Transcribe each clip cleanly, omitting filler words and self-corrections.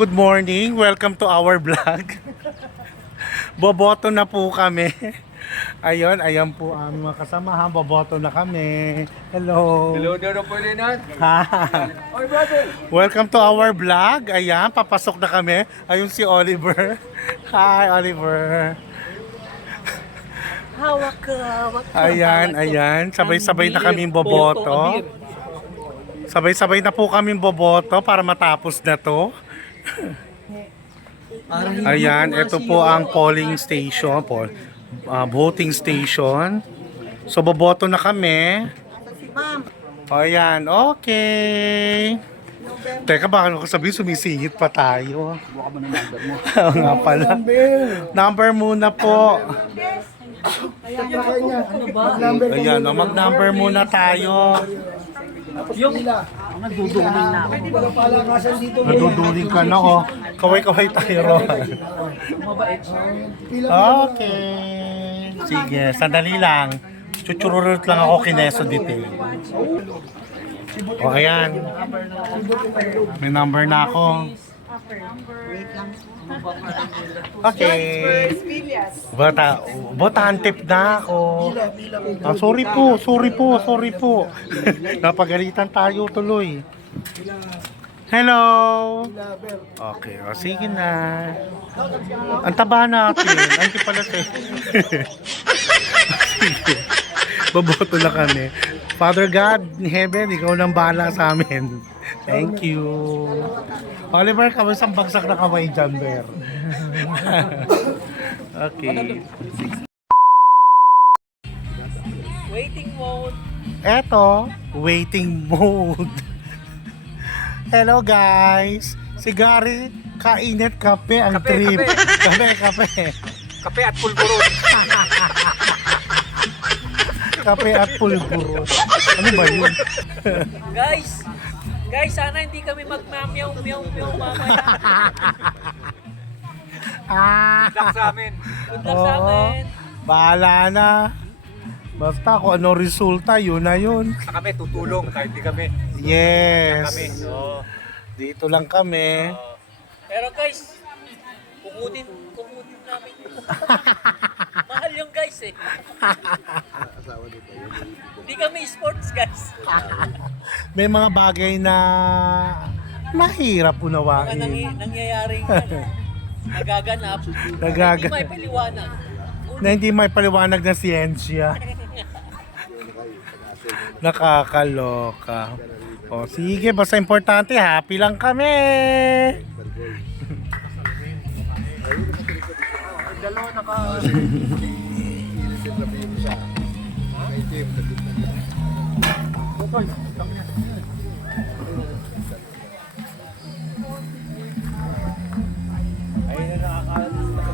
Good morning, welcome to our vlog. Boboto na po kami. Ayan po ang mga kasamahan. Boboto na kami. Hello. Hello, Doro Polinan. Oy, brother. Welcome to our vlog. Ayan, papasok na kami. Ayun si Oliver. Hi, Oliver. Hawak ka. Ayan. Sabay-sabay na kaming boboto. Sabay-sabay na po kaming boboto para matapos na to. Ayan, ito po ang polling station, voting station. So, boboto na kami. Ayan, okay. Teka, baka ako sabihin sumisingit pa tayo. Buka mo ng number mo. Oo nga pala. Number muna po. Ayan, mag-number muna tayo. Nagduduling na ako. Naduduling ka na, oh. Kaway-kaway tayo, Ron. Okay. Sige, sandali lang. Chuchururut lang ako kineso dito. O, ayan. May number na ako. Okay. Botahan tip na ako. Sorry po. Napagalitan tayo tuloy. Hello. Okay, o sige na. Ang taba natin. Ang pala tayo. Sige. Boboto na kami. Father God in heaven, ikaw nang bahala sa amin. Thank you. Oliver, kami isang bagsak na kamay dyan, Ber. Okay. Waiting mode. Eto, waiting mode. Hello guys. Si Gary, kainit kape ang Kape, trip. Kape. Kape at pulburo. Kape at pulburo. Ano ba yun? Guys, sana hindi kami magmamyaw mamaya. Luck sa amin. Good luck sa amin. Bahala na. Basta kung ano resulta, yun na yun. Sa kami, tutulong kahit di kami. Yes. Kami. Oo. Dito lang kami. Pero guys, kukunin namin. Mahal yung guys eh. Hindi kami sports guys. May mga bagay na mahirap Mga unawain. nangyayaring nagaganap. Nagaganap. Hindi may paliwanag. Na hindi may paliwanag na siyensya. Nakakaloka. O sige, basta importante, happy lang kami. Dalawa naka...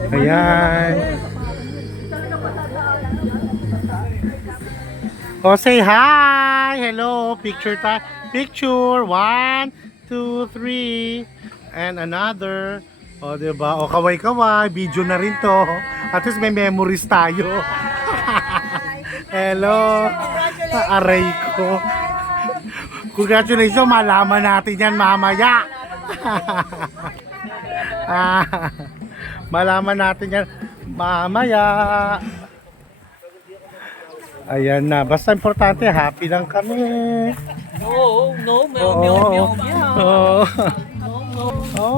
Ayan. O say hi. Hello. Picture ta. Picture. 1, 2, 3. And another. O diba? O kaway-kaway. Video na rin to. At least may memories tayo. Hello. Aray ko. Congratulations. Malaman natin yan mamaya. Malaman natin yan mamaya. Ayan na. Basta importante, happy lang kami. No, meow. Oo.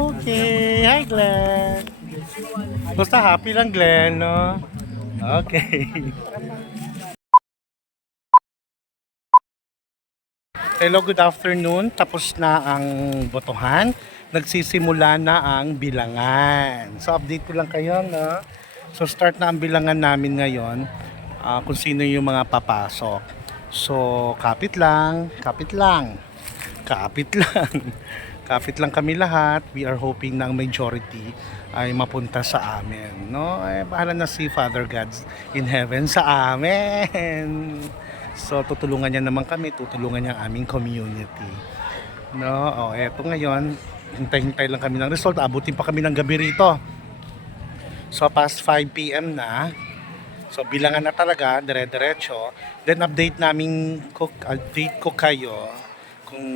Okay. Hi, Glenn. Basta happy lang, Glenn, no? Okay. Hello, good afternoon. Tapos na ang botohan. Nagsisimula na ang bilangan. So, update ko lang kayo, no? So, start na ang bilangan namin ngayon. Kung sino yung mga papasok. So, kapit lang. Kapit lang kami lahat. We are hoping na ang majority ay mapunta sa amin, no? Bahala na si Father God in heaven sa amin. So, tutulungan niya naman kami, tutulungan niya ang aming community. No? Eto ngayon, hintay-hintay lang kami ng result. Abutin pa kami ng gabi rito. So, past 5 p.m. na. So, bilangan na talaga, dire-diretso. Then, update ko kayo kung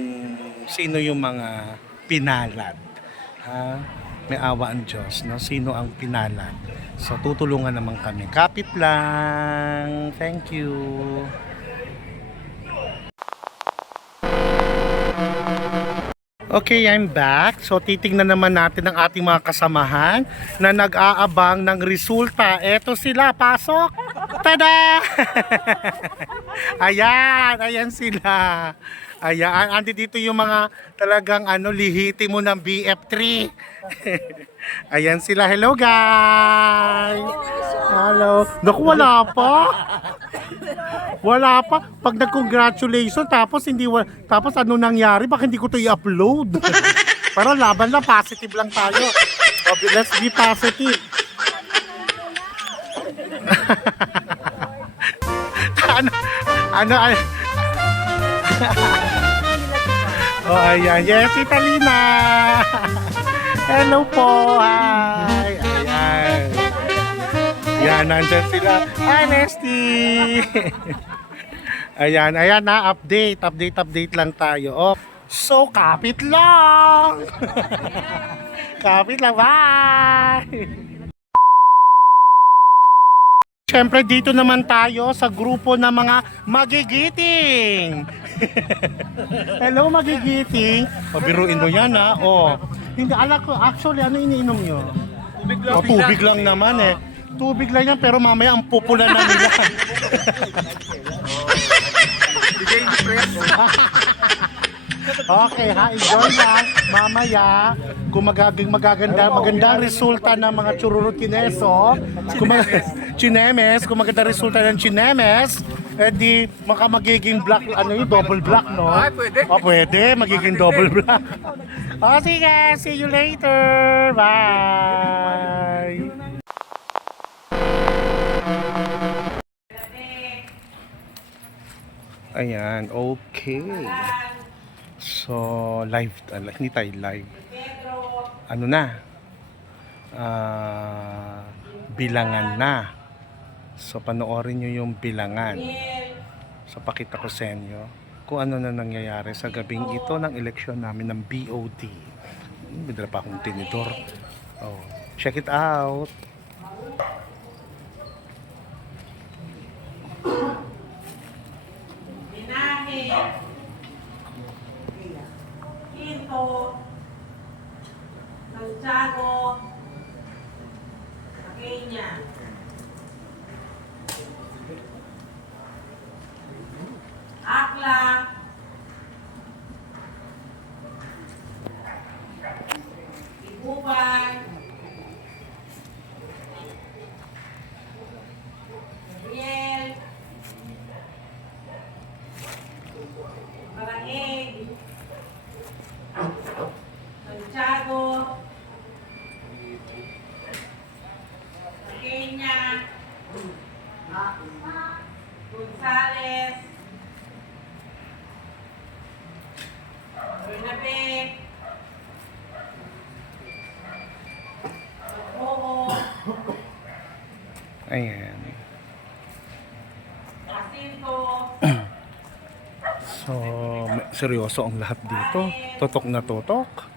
sino yung mga pinalad. Ha? May awa ang Diyos, no? Sino ang pinalad? So, tutulungan naman kami. Kapit lang. Thank you. Okay, I'm back. So, titingnan naman natin ang ating mga kasamahan na nag-aabang ng resulta. Eto sila, pasok! Tada! Ayan sila. Ayan, andi dito yung mga talagang lihiti mo ng BF3. Ayan sila. Hello, guys! Hello. Naku, wala pa. Wala pa. Pag nag-congratulations, tapos tapos ano nangyari? Bakit hindi ko to i-upload? Para laban lang, positive lang tayo. Okay, let's be positive. ano? Oh, ayan. Yes, Italina. Hello po. Hi. Ayan. Yan, nandyan sila. Hi, Nesty. Ayan na, update lang tayo. Oh, so, kapit lang. Kapit lang, bye. Siyempre, dito naman tayo sa grupo ng mga magigiting. Hello, magigiting. Pabiruin mo yan, ha? Oh. Hindi, alam ko, actually, ano iniinom nyo? Tubig lang. Oh, tubig lang naman, eh. Tubig lang yan, pero mamaya ang pupula na nila. Bigay ni Press. Okay ha, enjoy lang. Mamaya, kung magandang resulta ng mga chururut kineso, chinemes, kung magandang resulta ng chinemes, edi magiging black, double black, no? Ay, pwede. Oh, pwede, magiging double black. Oh, sige, see you later. Bye. Ayan, okay. So, live, hindi tayo live. Ano na? Bilangan na. So, panoorin nyo yung bilangan. So, pakita ko sa inyo kung ano na nangyayari sa gabing ito ng eleksyon namin ng BOD. Bidra pa akong tinidor. Oh, check it out. Quinto, Santiago, Peña, Akla, Ibuban, Gabriel, Paraeg, Santiago, Peña, Gonzales, Bernabe, Magboho, Ayan. Jacinto, So, seryoso ang lahat dito. Totok na totok.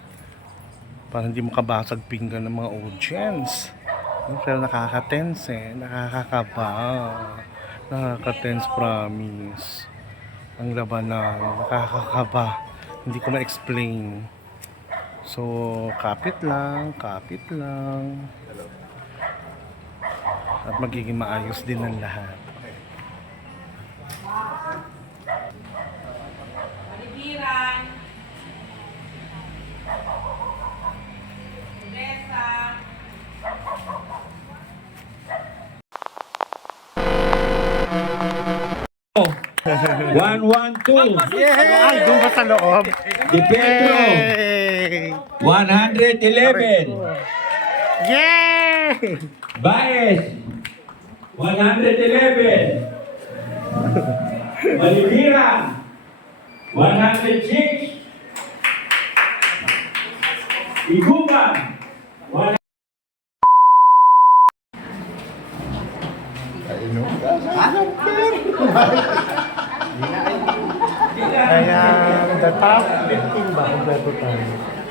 Para hindi makabasag pinggan ng mga audience. Pero nakaka-tense nakakakaba. Nakaka-tense, promise. Ang labanan, nakakakaba. Hindi ko ma-explain. So, kapit lang. At magiging maayos din ang lahat. Malibiran, Besa, One, one, two. Ay, doon ba sa loob? Di Pedro. Yay! 111. Yay! Baez. 111. Malibirang. 106. Iguban. Ayan, the top 15 ba? Kompleto tayo.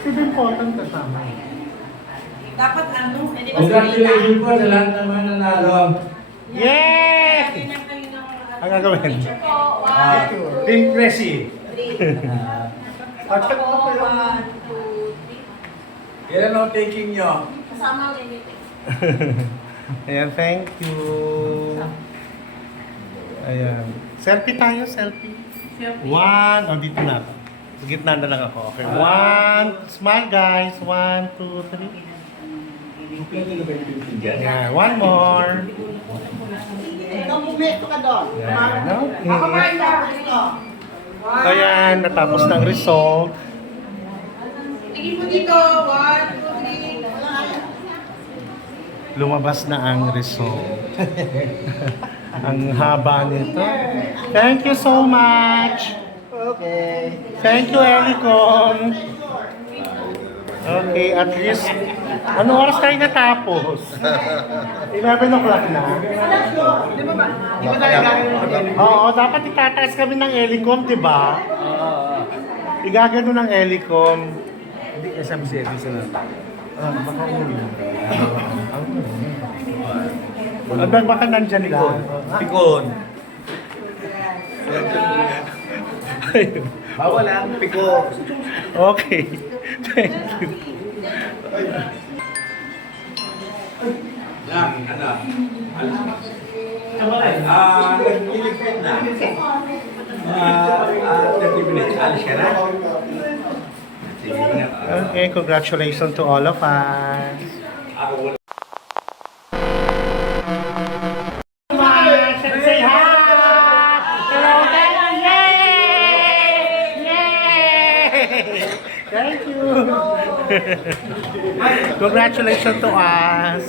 Si Ben Cotton kasama. Dapat ano? Pwede ba Congratulations po sa lahat naman nanalo. Yes! Lagyan lang kayo ng Ang gagawin? picture po. 1, 2, Team Presi. 3. Ako po, 1, 2, 3. Kailan ang taking nyo? Kasama ang limit. Ayan, thank you. Ayan. Selfie tayo, selfie. One, oh, dito na ako. Sa gitna na lang ako. Okay, one, smile guys. 1, 2, 3. Ayan, one more. Ayan, okay. Ayan, natapos ng result. Tingin mo dito. 1, 2, 3. Lumabas na ang result. Ang haba nito. Thank you so much. Okay. Thank you, Elicom. Okay, at least, ano oras tayo natapos? 11 o'clock na. Oo, dapat itataas kami ng Elicom, di ba? Igagano ng Elicom. Hindi ka sa service na. Baka uwi. Baka nandyan lang. Pikon. Bawal ang piko. Okay. Thank you. Yan, ano? Nag-iligpit na. 30 minutes. Alis ka na? Sige na. Okay, congratulations to all of us. Say hi! Hello, Yay! Yay! Thank you. Congratulations to us.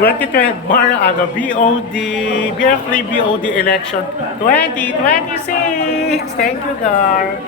2020 BOD, BF3 BOD election 2026. Thank you, Gar.